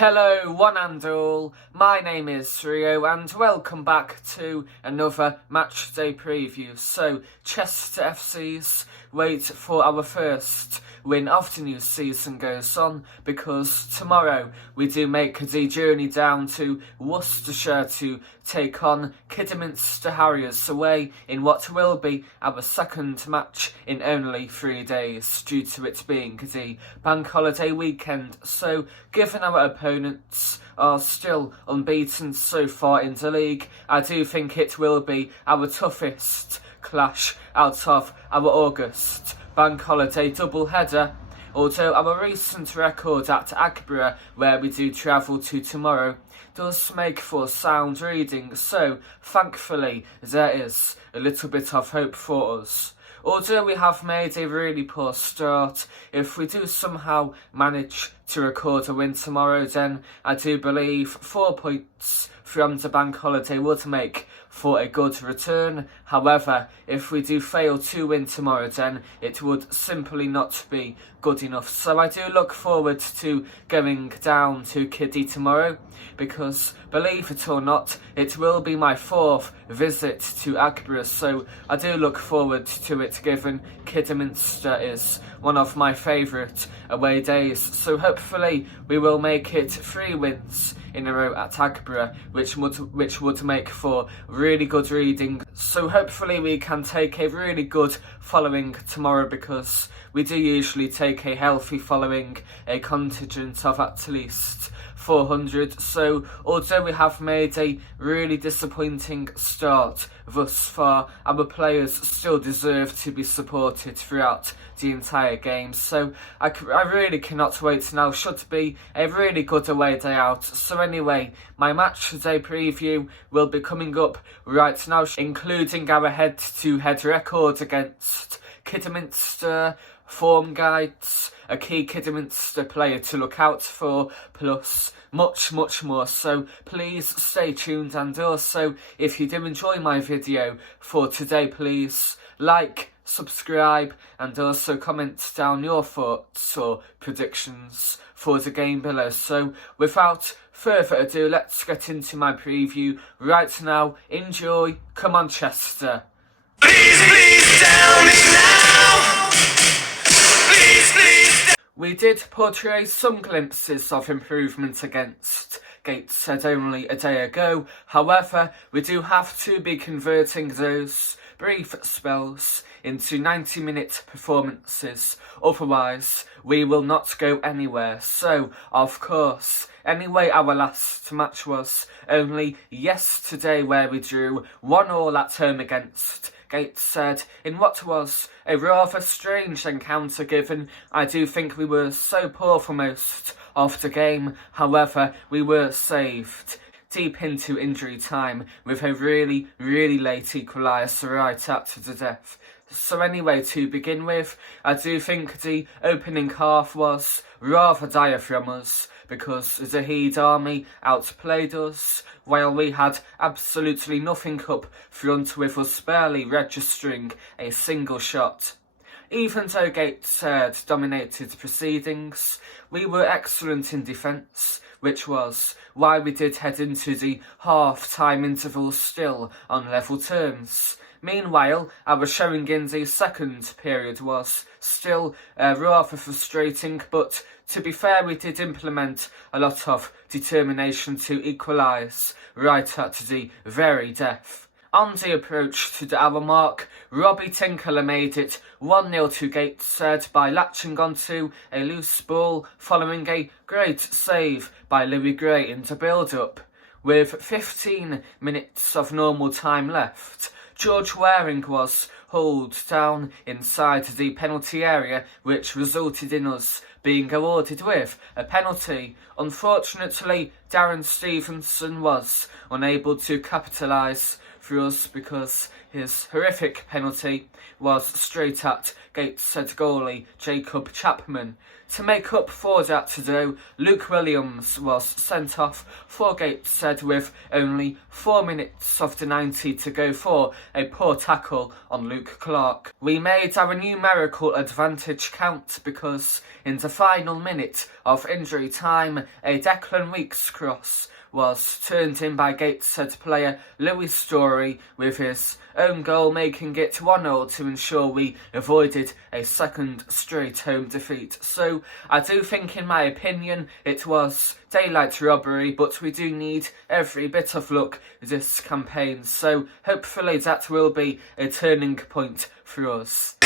Hello one and all, my name is Rio and welcome back to another matchday preview. So Chester FC's wait for our first win of the new season goes on, because tomorrow we do make the journey down to Worcestershire to take on Kidderminster Harriers away in what will be our second match in only 3 days, due to it being the bank holiday weekend. So given our opponents are still unbeaten so far in the league, I do think it will be our toughest clash out of our August bank holiday doubleheader. Although our recent record at Agborough, where we do travel to tomorrow, does make for sound reading, so thankfully there is a little bit of hope for us. Although we have made a really poor start, if we do somehow manage to record a win tomorrow, then I do believe 4 points from the bank holiday would make for a good return. However, if we do fail to win tomorrow, then it would simply not be good enough. So I do look forward to going down to Kiddy tomorrow, because believe it or not, it will be my 4th visit to Agborough, so I do look forward to it, given Kidderminster is one of my favourite away days. So hopefully we will make it 3 wins in a row at Agborough, which would make for really good reading. So hopefully we can take a really good following tomorrow, because we do usually take a healthy following, a contingent of at least 400. So although we have made a really disappointing start thus far, our players still deserve to be supported throughout the entire game. So I really cannot wait now. Should be a really good away day out. So anyway, my match day preview will be coming up right now, including our head-to-head record against Kidderminster, form guides, a key Kidderminster player to look out for, plus much more. So please stay tuned, and also if you do enjoy my video for today, please like, subscribe, and also comment down your thoughts or predictions for the game below. So without further ado, let's get into my preview right now. Enjoy. Come on, Chester. Please tell me now. Please. We did portray some glimpses of improvement against Gateshead only a day ago. However, we do have to be converting those brief spells into 90-minute performances, otherwise we will not go anywhere. So, of course, anyway, our last match was only yesterday, where we drew 1-1 at home against Gateshead in what was a rather strange encounter, given I do think we were so poor for most of the game. However, we were saved deep into injury time with a really late equaliser right at the death. So anyway, to begin with, I do think the opening half was rather dire from us, because the Heed Army outplayed us, while we had absolutely nothing up front, with us barely registering a single shot. Even though Gateshead dominated proceedings, we were excellent in defence, which was why we did head into the half-time interval still on level terms. Meanwhile, our showing in the second period was still rather frustrating, but to be fair, we did implement a lot of determination to equalise right at the very death. On the approach to the hour mark, Robbie Tinkler made it 1-0 to Gateshead by latching onto a loose ball following a great save by Louis Gray in the build-up. With 15 minutes of normal time left, George Waring was hauled down inside the penalty area, which resulted in us being awarded with a penalty. Unfortunately, Darren Stevenson was unable to capitalise for us because his horrific penalty was straight at Gateshead goalie Jacob Chapman. To make up for that though, Luke Williams was sent off for Gateshead with only 4 minutes of the 90 to go for a poor tackle on Luke Clark. We made our numerical advantage count because in the final minute of injury time, a Declan Weeks cross was turned in by Gateshead player Louis Story with his own goal, making it 1-0 to ensure we avoided a second straight home defeat. So I do think, in my opinion, it was daylight robbery, but we do need every bit of luck this campaign. So hopefully that will be a turning point for us.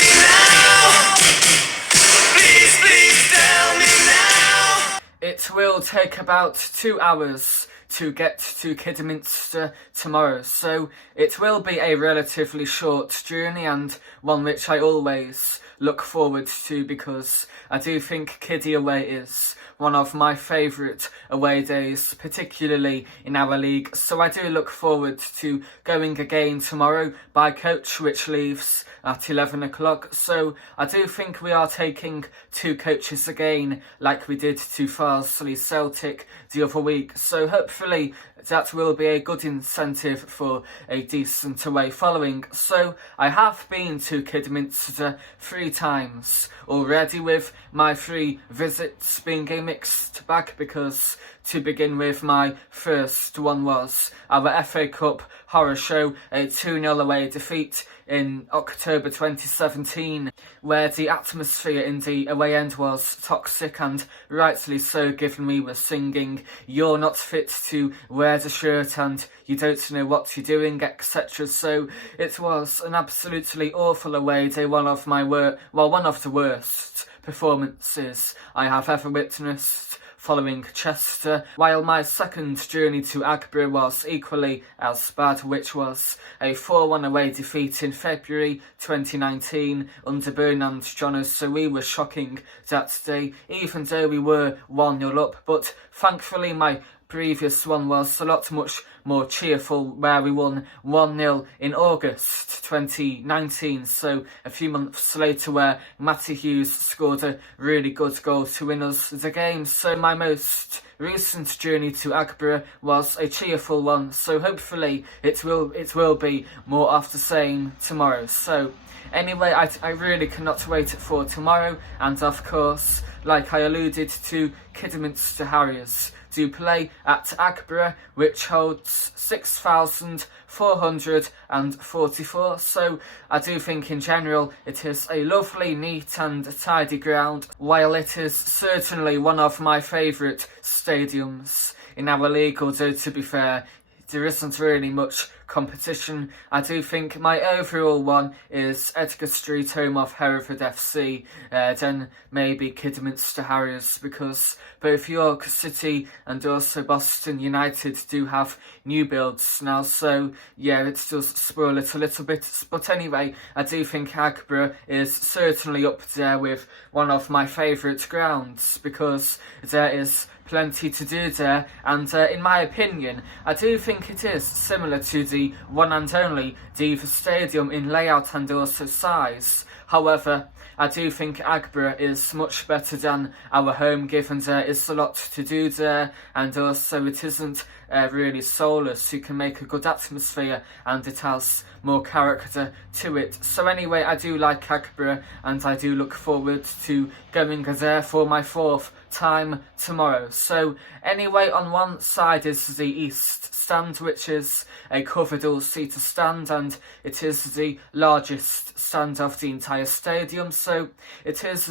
Please, please tell me now. It will take about 2 hours to get to Kidderminster tomorrow, so it will be a relatively short journey and one which I always look forward to because I do think Kiddie away is one of my favourite away days, particularly in our league. So I do look forward to going again tomorrow by coach, which leaves at 11 o'clock. So I do think we are taking 2 coaches again, like we did to Farsley Celtic the other week. So hopefully that will be a good incentive for a decent away following. So I have been to Kidderminster 3 times already, with my 3 visits being a mixed bag because to begin with, my first one was our FA Cup horror show, a 2-0 away defeat in October 2017, where the atmosphere in the away end was toxic, and rightly so, given we were singing "You're not fit to wear the shirt" and "You don't know what you're doing," etc. So it was an absolutely awful away day, one of the worst performances I have ever witnessed following Chester, while my second journey to Agborough was equally as bad, which was a 4-1 away defeat in February 2019 under Bernard Johners. So we were shocking that day, even though we were 1-0 up, but thankfully my previous one was a lot much more cheerful, where we won 1-0 in August 2019, so a few months later, where Matty Hughes scored a really good goal to win us the game. So my most recent journey to Agborough was a cheerful one, so hopefully it will be more of the same tomorrow. So anyway, I really cannot wait for tomorrow, and of course, like I alluded to, Kidderminster Harriers do play at Agborough, which holds 6,444. So I do think in general it is a lovely, neat and tidy ground, while it is certainly one of my favourite stadiums in our league, although to be fair, there isn't really much competition. I do think my overall one is Edgar Street, home of Hereford FC, then maybe Kidderminster Harriers, because both York City and also Boston United do have new builds now, so yeah, it does spoil it a little bit. But anyway, I do think Agborough is certainly up there with one of my favourite grounds, because there is plenty to do there, and in my opinion, I do think it is similar to the one and only Diva Stadium in layout and also size. However, I do think Agborough is much better than our home, given there is a lot to do there, and also it isn't really soulless. You can make a good atmosphere and it has more character to it. So anyway, I do like Agborough, and I do look forward to going there for my 4th time tomorrow. So anyway, on one side is the East Stand, which is a covered all-seater stand, and it is the largest stand of the entire stadium. So it is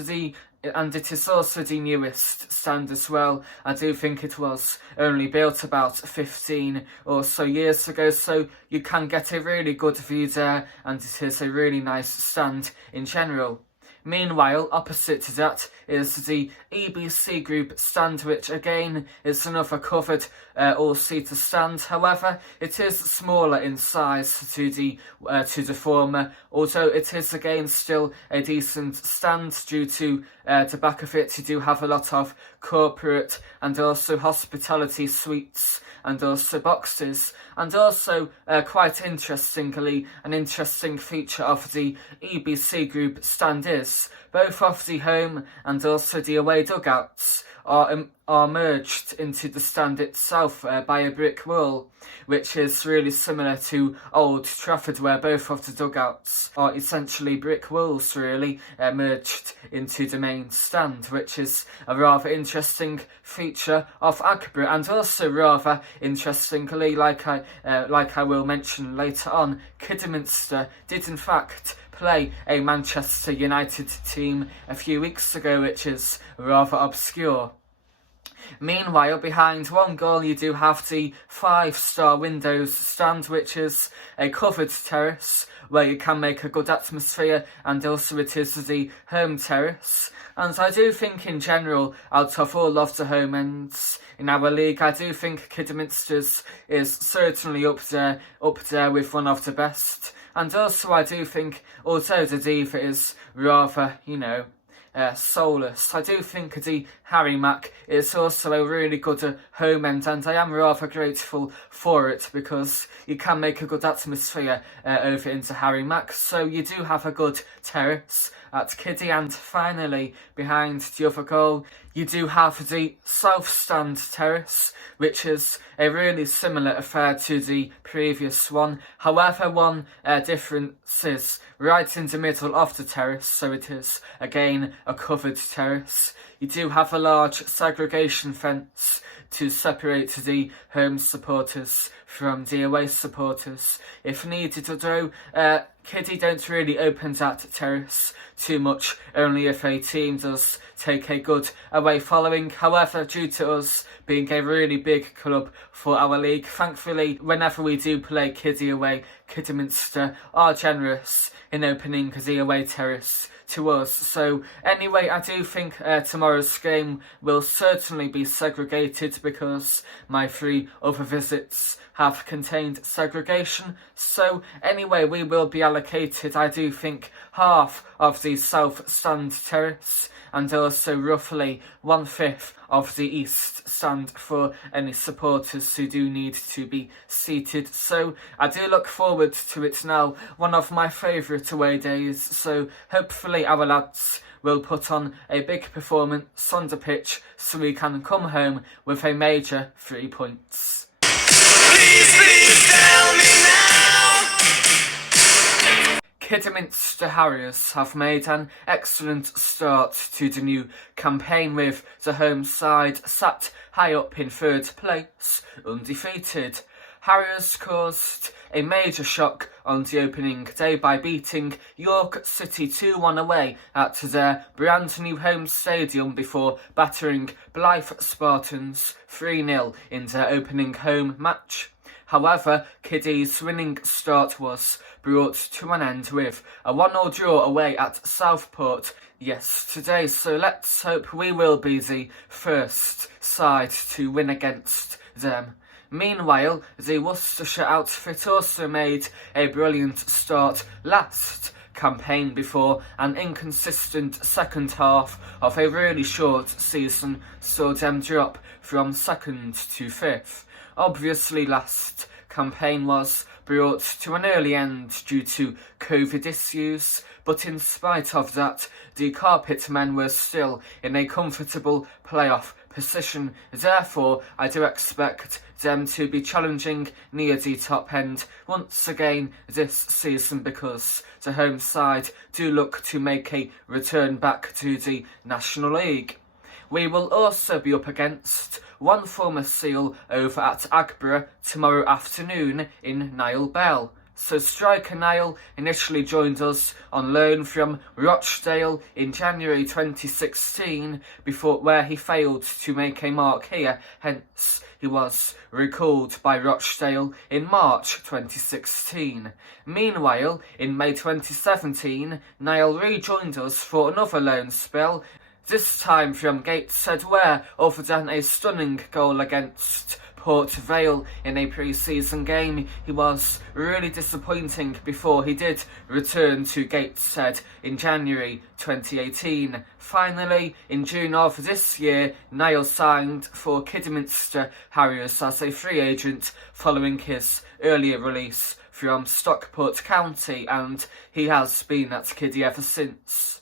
also the newest stand as well. I do think it was only built about 15 or so years ago, so you can get a really good view there, and it is a really nice stand in general. Meanwhile, opposite to that is the EBC Group stand, which again is another covered all-seater stand. However, it is smaller in size to the former, although it is again still a decent stand due to the back of it. You do have a lot of corporate and also hospitality suites and also boxes, and also quite interestingly, an interesting feature of the EBC Group stand is both of the home and also the away dugouts are merged into the stand itself by a brick wall, which is really similar to Old Trafford, where both of the dugouts are essentially brick walls, really merged into the main stand, which is a rather interesting feature of Agborough. And also rather interestingly, like I will mention later on, Kidderminster did in fact play a Manchester United team a few weeks ago, which is rather obscure. Meanwhile, behind one goal you do have the 5-star windows stand, which is a covered terrace where you can make a good atmosphere, and also it is the home terrace. And I do think in general, out of all of the home ends in our league, I do think Kidderminster's is certainly up there with one of the best. And also I do think, although the Diva is rather, soulless, I do think the Harry Mac is also a really good home end, and I am rather grateful for it because you can make a good atmosphere over into Harry Mac. So you do have a good terrace at Kiddie, and finally behind the other goal you do have the South Stand terrace, which is a really similar affair to the previous one. However, one difference is right in the middle of the terrace, so it is again a covered terrace. You do have a large segregation fence to separate the home supporters from the away supporters. If needed, though, Kiddie don't really open that terrace too much, only if a team does take a good away following. However, due to us being a really big club for our league, thankfully, whenever we do play Kiddie away, Kidderminster are generous in opening the away terrace to us. So anyway, I do think tomorrow's game will certainly be segregated because my 3 other visits have contained segregation. So anyway, we will be allocated, I do think, half of the South Stand terrace and also roughly 1/5 of the East Stand for any supporters who do need to be seated. So I do look forward to it now, one of my favourite away days, so hopefully our lads will put on a big performance on the pitch so we can come home with a major 3 points. Please tell me now. Kidderminster Harriers have made an excellent start to the new campaign, with the home side sat high up in 3rd place, undefeated. Harriers caused a major shock on the opening day by beating York City 2-1 away at their brand new home stadium before battering Blythe Spartans 3-0 in their opening home match. However, Kiddie's winning start was brought to an end with a 1-1 draw away at Southport yesterday, so let's hope we will be the first side to win against them. Meanwhile, the Worcestershire outfit also made a brilliant start last campaign before an inconsistent second half of a really short season saw them drop from 2nd to 5th. Obviously, last campaign was brought to an early end due to COVID issues, but in spite of that, the Carpet Men were still in a comfortable playoff position. Therefore, I do expect them to be challenging near the top end once again this season, because the home side do look to make a return back to the National League. We will also be up against one former Seal over at Agborough tomorrow afternoon in Niall Bell. So striker Niall initially joined us on loan from Rochdale in January 2016, where he failed to make a mark here, hence he was recalled by Rochdale in March 2016. Meanwhile, in May 2017, Niall rejoined us for another loan spell, this time from Gateshead, where, other than a stunning goal against Port Vale in a pre-season game, he was really disappointing before he did return to Gateshead in January 2018. Finally, in June of this year, Niall signed for Kidderminster Harriers as a free agent following his earlier release from Stockport County, and he has been at Kiddy ever since.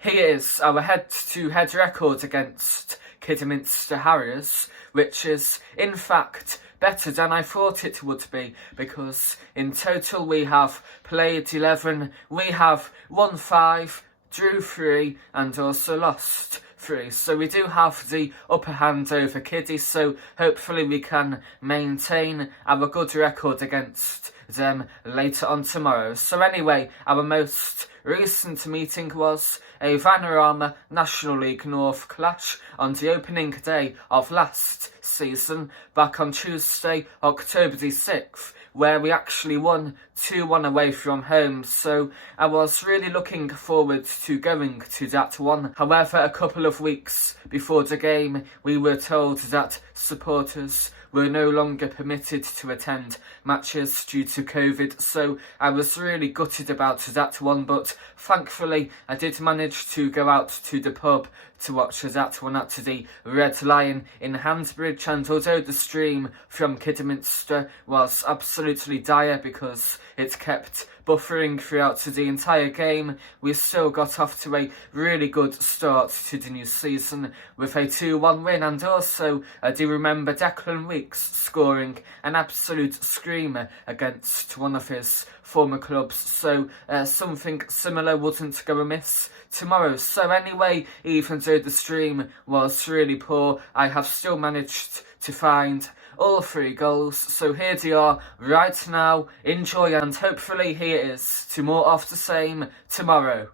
Here is our head-to-head record against Kidderminster Harriers, which is, in fact, better than I thought it would be, because in total we have played 11, we have won 5, drew 3, and also lost 3. So we do have the upper hand over Kiddy, so hopefully we can maintain our good record against them later on tomorrow. So anyway, our most recent meeting was a Vanarama National League North clash on the opening day of last season, back on Tuesday, October the 6th, where we actually won 2-1 away from home, so I was really looking forward to going to that one. However, a couple of weeks before the game, we were told that supporters were no longer permitted to attend matches due to COVID, so I was really gutted about that one, but thankfully I did manage to go out to the pub to watch that one at the Red Lion in Handsbridge, and although the stream from Kidderminster was absolutely dire because it kept buffering throughout the entire game, we still got off to a really good start to the new season with a 2-1 win, and also I do remember Declan Weeks scoring an absolute screamer against one of his former clubs, so something similar wouldn't go amiss tomorrow. So anyway, even though the stream was really poor, I have still managed to find all 3 goals, so here they are right now. Enjoy, and hopefully here is to more of the same tomorrow.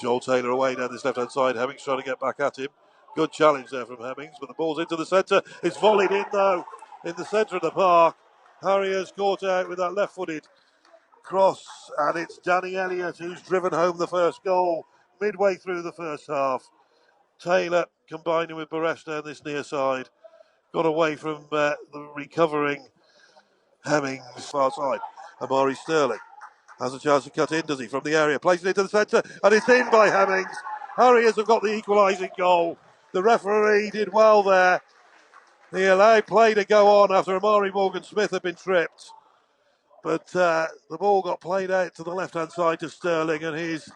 Joel Taylor away down this left-hand side. Hemmings trying to get back at him. Good challenge there from Hemmings, but the ball's into the centre. It's volleyed in though, in the centre of the park. Harriers caught out with that left-footed cross, and it's Danny Elliott who's driven home the first goal midway through the first half. Taylor combining with Baresh down this near side. Got away from the recovering Hemmings far side. Amari Sterling has a chance to cut in, does he, from the area, places it into the centre, and it's in by Hemmings. Harriers have got the equalising goal. The referee did well there. He allowed play to go on after Amari Morgan-Smith had been tripped. But the ball got played out to the left-hand side to Sterling, and he's,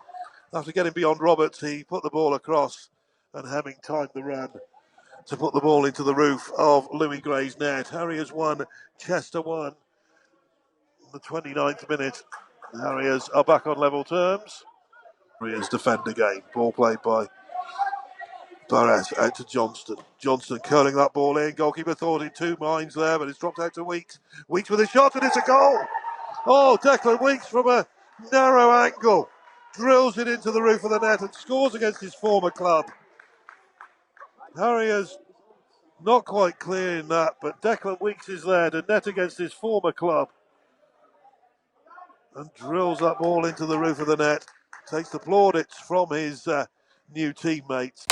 after getting beyond Roberts, he put the ball across, and Hemming timed the run to put the ball into the roof of Louis Gray's net. Harriers 1, Chester 1. The 29th minute, Harriers are back on level terms. Harriers defend again. Ball played by Barrett out to Johnston. Johnston curling that ball in. Goalkeeper thought in 2 minds there, but it's dropped out to Weeks. Weeks with a shot, and it's a goal. Oh, Declan Weeks from a narrow angle drills it into the roof of the net and scores against his former club. Harriers not quite clear in that, but Declan Weeks is there to net against his former club and drills that ball into the roof of the net. Takes the plaudits from his new teammates.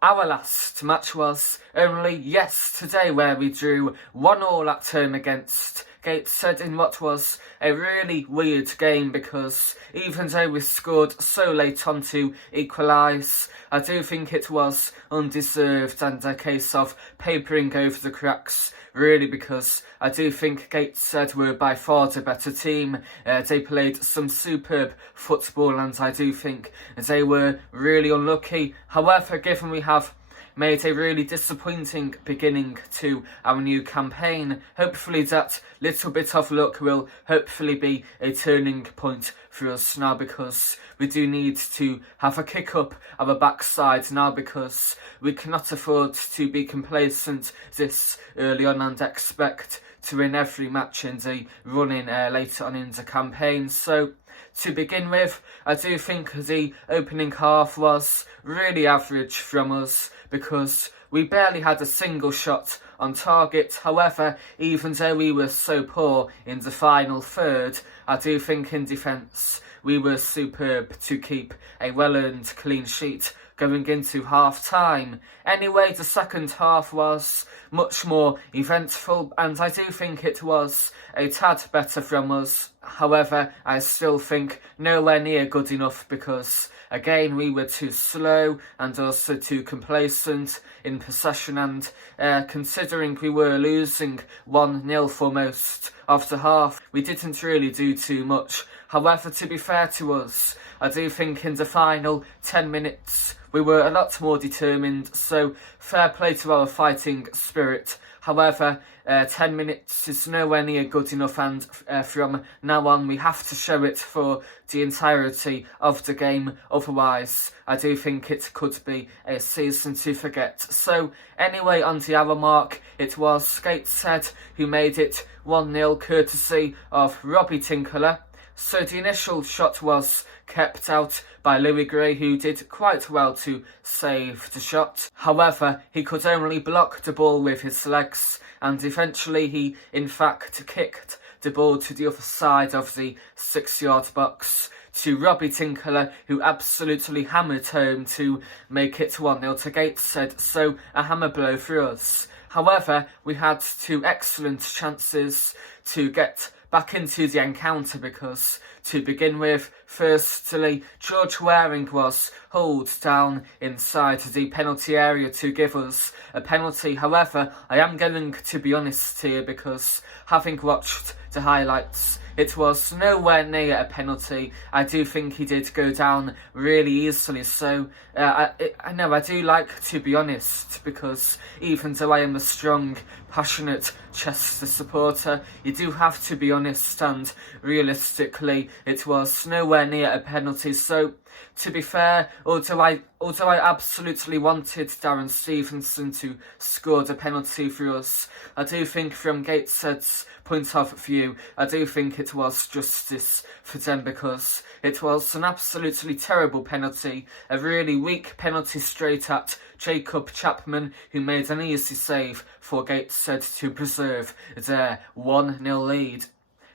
Our last match was only yesterday, where we drew 1-1 at home against Gateshead in what was a really weird game, because even though we scored so late on to equalise, I do think it was undeserved and a case of papering over the cracks, really, because I do think Gateshead were by far the better team. They played some superb football, and I do think they were really unlucky. However, given we have made a really disappointing beginning to our new campaign. Hopefully that little bit of luck will hopefully be a turning point for us now, because we do need to have a kick up our backside now, because we cannot afford to be complacent this early on and expect to win every match in the run-in later on in the campaign. So to begin with, I do think the opening half was really average from us, because we barely had a single shot on target. However, even though we were so poor in the final third, I do think in defence we were superb to keep a well-earned clean sheet going into half-time. Anyway, the second half was much more eventful, and I do think it was a tad better from us. However, I still think nowhere near good enough, because again we were too slow and also too complacent in possession, and considering we were losing 1-0 for most of the half, we didn't really do too much. However, to be fair to us, I do think in the final 10 minutes we were a lot more determined, so fair play to our fighting spirit. However, 10 minutes is nowhere near good enough, and from now on we have to show it for the entirety of the game. Otherwise, I do think it could be a season to forget. So anyway, on the hour mark, it was Gateshead who made it 1-0 courtesy of Robbie Tinkler. So the initial shot was kept out by Louis Gray, who did quite well to save the shot. However, he could only block the ball with his legs, and eventually he in fact kicked the ball to the other side of the 6-yard box to Robbie Tinkler, who absolutely hammered home to make it 1-0 to Gateshead. So a hammer blow for us. However, we had two excellent chances to get back into the encounter, because to begin with, firstly, George Waring was hauled down inside the penalty area to give us a penalty. However, I am going to be honest here, because having watched the highlights, it was nowhere near a penalty. I do think he did go down really easily. So I know I do like to be honest, because even though I am a strong, passionate Chester supporter, you do have to be honest, and realistically it was nowhere near a penalty. So to be fair, although I absolutely wanted Darren Stevenson to score the penalty for us, I do think from Gateshead's point of view, I do think it was justice for them, because it was an absolutely terrible penalty, a really weak penalty straight at Jacob Chapman, who made an easy save for Gateshead to preserve their 1-0 lead.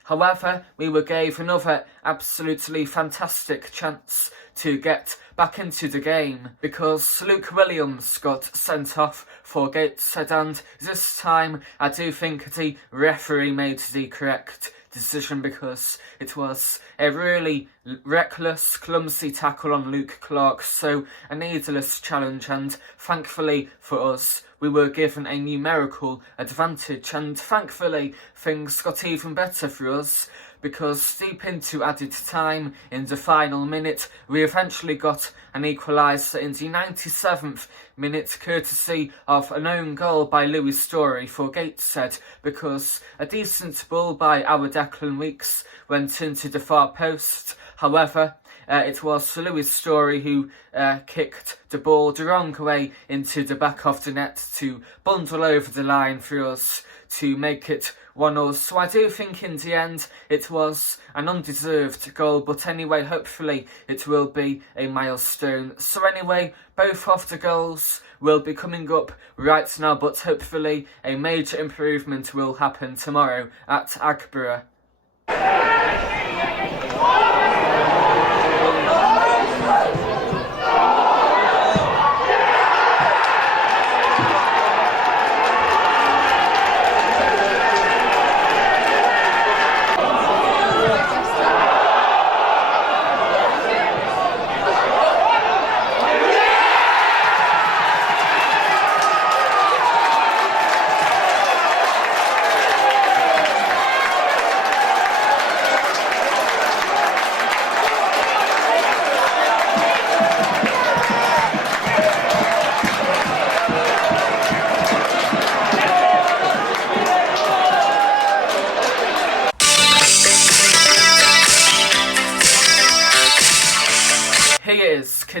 However, we were gave another absolutely fantastic chance to get back into the game, because Luke Williams got sent off for Gateshead, and this time I do think the referee made the correct decision, because it was a really reckless, clumsy tackle on Luke Clark, so a needless challenge, and thankfully for us, we were given a numerical advantage, and thankfully things got even better for us, because deep into added time in the final minute, we eventually got an equaliser in the 97th minute, courtesy of an own goal by Louis Story for Gateshead, because a decent ball by our Declan Weeks went into the far post. However, it was Louis Story who kicked the ball the wrong way into the back of the net to bundle over the line for us to make it 1-0. So I do think in the end it was an undeserved goal, but anyway, hopefully it will be a milestone. So anyway, both of the goals will be coming up right now, but hopefully a major improvement will happen tomorrow at Agborough.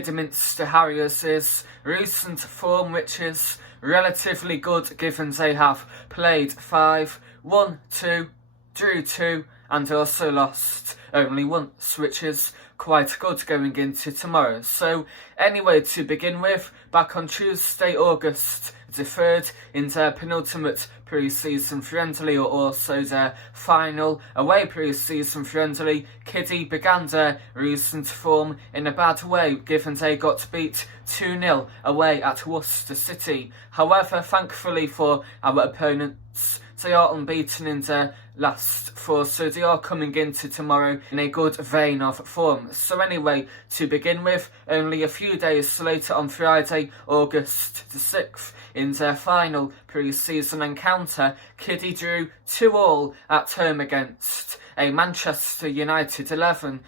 Kidderminster Harriers' recent form, which is relatively good given they have played 5, won 2, drew 2 and also lost only once, which is quite good going into tomorrow. So anyway, to begin with, back on Tuesday, August the 3rd, in their penultimate pre-season friendly, or also their final away pre-season friendly, Kiddy began their recent form in a bad way, given they got beat 2-0 away at Worcester City. However, thankfully for our opponents, they are unbeaten in their last 4, so they are coming into tomorrow in a good vein of form. So anyway, to begin with, only a few days later on Friday, August the 6th, in their final pre-season encounter, Kiddy drew 2-2 at home against a Manchester United 11,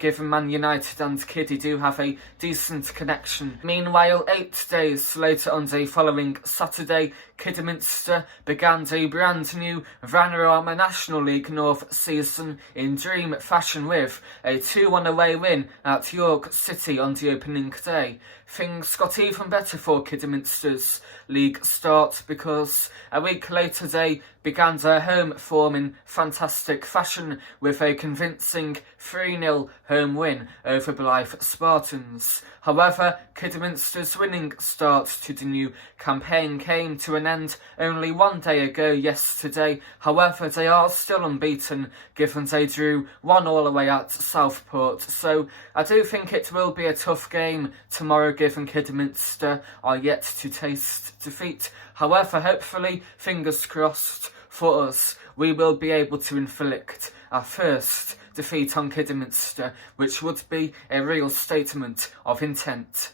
given Man United and Kiddy do have a decent connection. Meanwhile, 8 days later on the following Saturday, Kidderminster began the brand new Vanarama National League North season in dream fashion with a 2-1 away win at York City on the opening day. Things got even better for Kidderminster's league start, because a week later they began their home form in fantastic fashion with a convincing 3-0 home win over Blythe Spartans. However, Kidderminster's winning start to the new campaign came to an end only 1 day ago yesterday. However, they are still unbeaten, given they drew 1-1 away at Southport. So I do think it will be a tough game tomorrow, given Kidderminster are yet to taste defeat. However, hopefully, fingers crossed for us, we will be able to inflict our first defeat on Kidderminster, which would be a real statement of intent.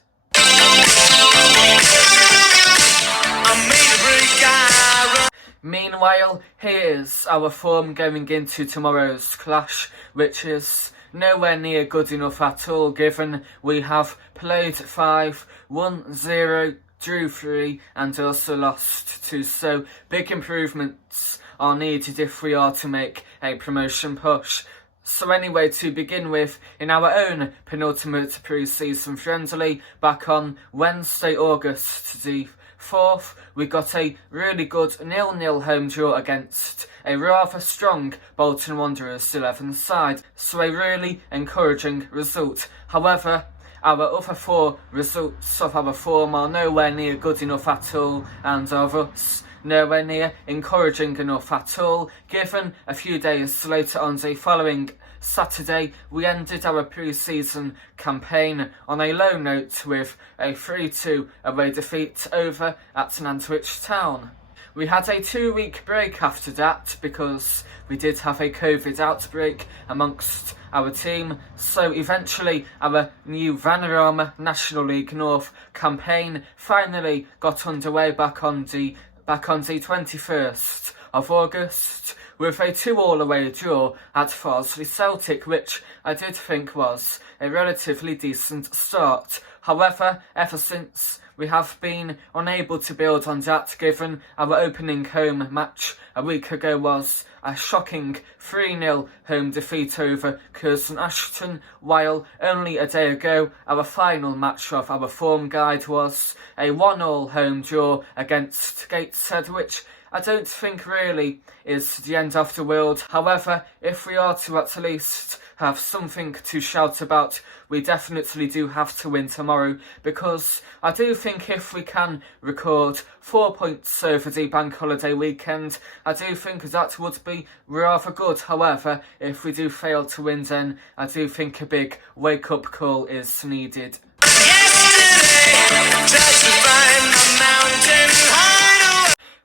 Meanwhile, here's our form going into tomorrow's clash, which is nowhere near good enough at all, given we have played 5, won 0, drew 3 and also lost 2, so big improvements are needed if we are to make a promotion push. So anyway, to begin with, in our own penultimate pre-season friendly, back on Wednesday, August the 4th, we got a really good 0-0 home draw against a rather strong Bolton Wanderers 11 side, so a really encouraging result. However, our other 4 results of our form are nowhere near good enough at all, and of us nowhere near encouraging enough at all, given a few days later on the following Saturday we ended our pre-season campaign on a low note with a 3-2 away defeat over at Nantwich Town. We had a 2-week break after that because we did have a COVID outbreak amongst our team, so eventually our new Vanarama National League North campaign finally got underway back on the 21st of August with a 2-2 away draw at Farsley Celtic, which I did think was a relatively decent start. However, ever since, we have been unable to build on that, given our opening home match a week ago was a shocking 3-0 home defeat over Curzon Ashton, while only a day ago our final match of our form guide was a 1-1 home draw against Gateshead, which I don't think really is the end of the world. However, if we are to at least have something to shout about, we definitely do have to win tomorrow, because I do think if we can record 4 points over the bank holiday weekend, I do think that would be rather good. However, if we do fail to win, then I do think a big wake-up call is needed.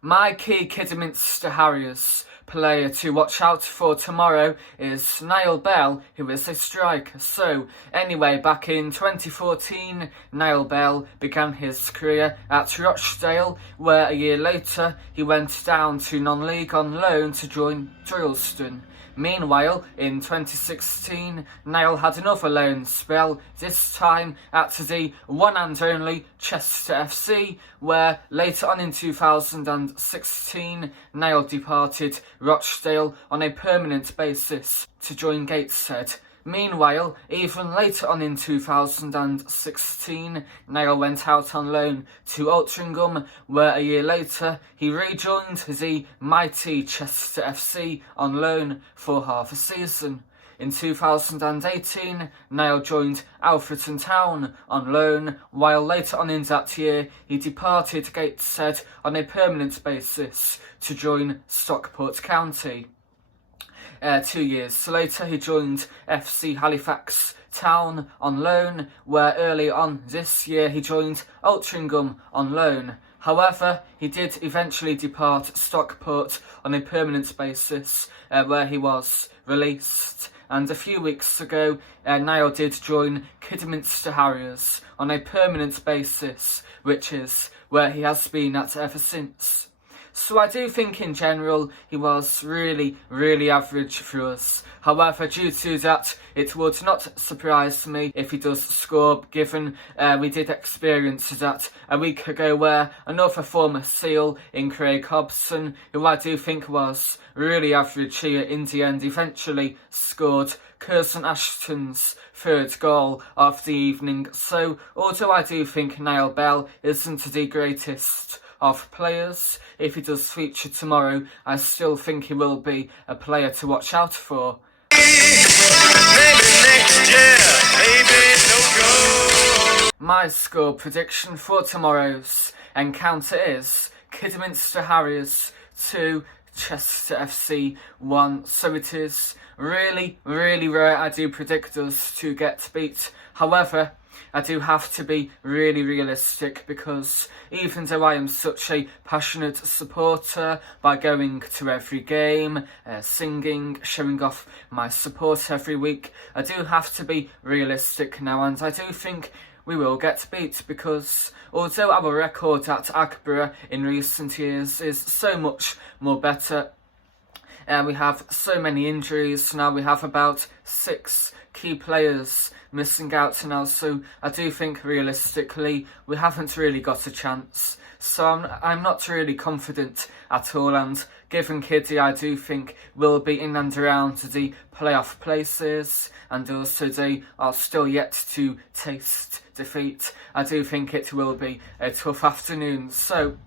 My key Kidderminster Harriers player to watch out for tomorrow is Niall Bell, who is a striker. So anyway, back in 2014, Niall Bell began his career at Rochdale, where a year later he went down to non-league on loan to join Droylsden. Meanwhile, in 2016, Niall had another loan spell, this time at the one and only Chester FC, where later on in 2016, Niall departed Rochdale on a permanent basis to join Gateshead. Meanwhile, even later on in 2016, Niall went out on loan to Altrincham, where a year later he rejoined the mighty Chester FC on loan for half a season. In 2018, Niall joined Alfreton Town on loan, while later on in that year he departed Gateshead on a permanent basis to join Stockport County. 2 years later he joined FC Halifax Town on loan, where early on this year he joined Altrincham on loan. However, he did eventually depart Stockport on a permanent basis, where he was released. And a few weeks ago, Niall did join Kidderminster Harriers on a permanent basis, which is where he has been at ever since. So I do think in general he was really average for us. However, due to that, it would not surprise me if he does score, given we did experience that a week ago where another former Seal in Craig Hobson, who I do think was really average here in the end, eventually scored Curzon Ashton's third goal of the evening. So although I do think Niall Bell isn't the greatest of players, if he does feature tomorrow, I still think he will be a player to watch out for. My score prediction for tomorrow's encounter is Kidderminster Harriers 2, Chester FC 1. So it is really rare I do predict us to get beat. However, I do have to be really realistic, because even though I am such a passionate supporter by going to every game, singing, showing off my support every week, I do have to be realistic now, and I do think we will get beat, because although our record at Agborough in recent years is so much more better, we have so many injuries now. We have about 6 key players missing out now, so I do think realistically we haven't really got a chance. So I'm not really confident at all, and given Kiddy, I do think we'll be in and around the playoff places, and also they are still yet to taste defeat. I do think it will be a tough afternoon. So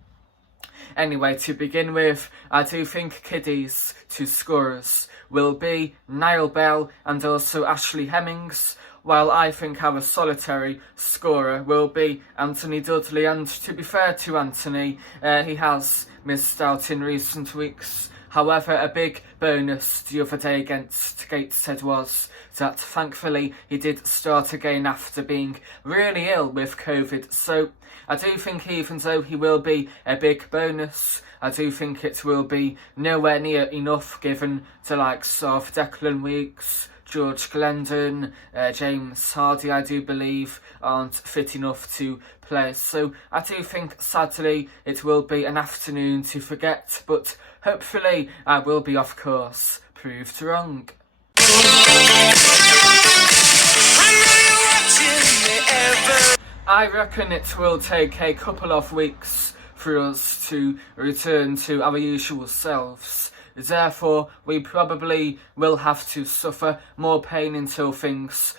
anyway, to begin with, I do think Kiddy's 2 scorers will be Niall Bell and also Ashley Hemmings, while I think our solitary scorer will be Anthony Dudley. And to be fair to Anthony, he has missed out in recent weeks. However, a big bonus the other day against Gateshead was that thankfully he did start again after being really ill with COVID. So I do think even though he will be a big bonus, I do think it will be nowhere near enough, given the likes of Declan Weeks, George Glendon, James Hardy, I do believe, aren't fit enough to play. So I do think, sadly, it will be an afternoon to forget, but hopefully I will be, of course, proved wrong. I reckon it will take a couple of weeks for us to return to our usual selves. Therefore, we probably will have to suffer more pain until things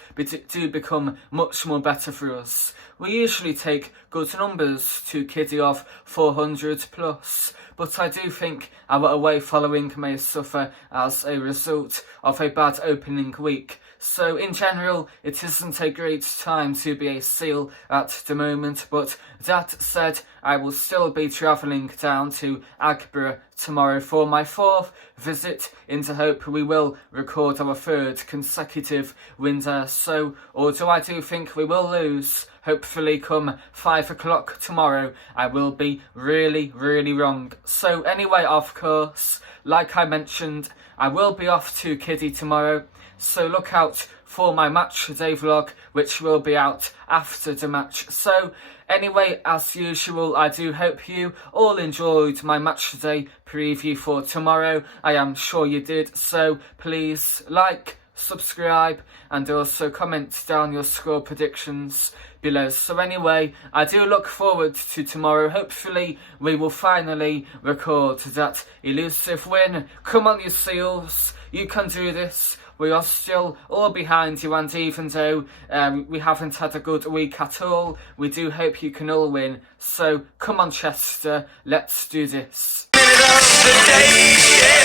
do become much more better for us. We usually take good numbers to Kiddy of 400 plus, but I do think our away following may suffer as a result of a bad opening week. So in general, it isn't a great time to be a Seal at the moment, but that said, I will still be travelling down to Agborough tomorrow for my 4th visit, in the hope we will record our 3rd consecutive win there. So although I do think we will lose, hopefully come 5 o'clock tomorrow, I will be really wrong. So anyway, of course, like I mentioned, I will be off to Kiddy tomorrow, so look out for my match day vlog, which will be out after the match. So anyway, as usual, I do hope you all enjoyed my match day preview for tomorrow. I am sure you did, so please like, subscribe, and also comment down your score predictions below. So anyway, I do look forward to tomorrow. Hopefully we will finally record that elusive win. Come on, you Seals, you can do this. we are still all behind you, and even though we haven't had a good week at all, we do hope you can all win. So come on, Chester, let's do this. Minute of the day, yeah.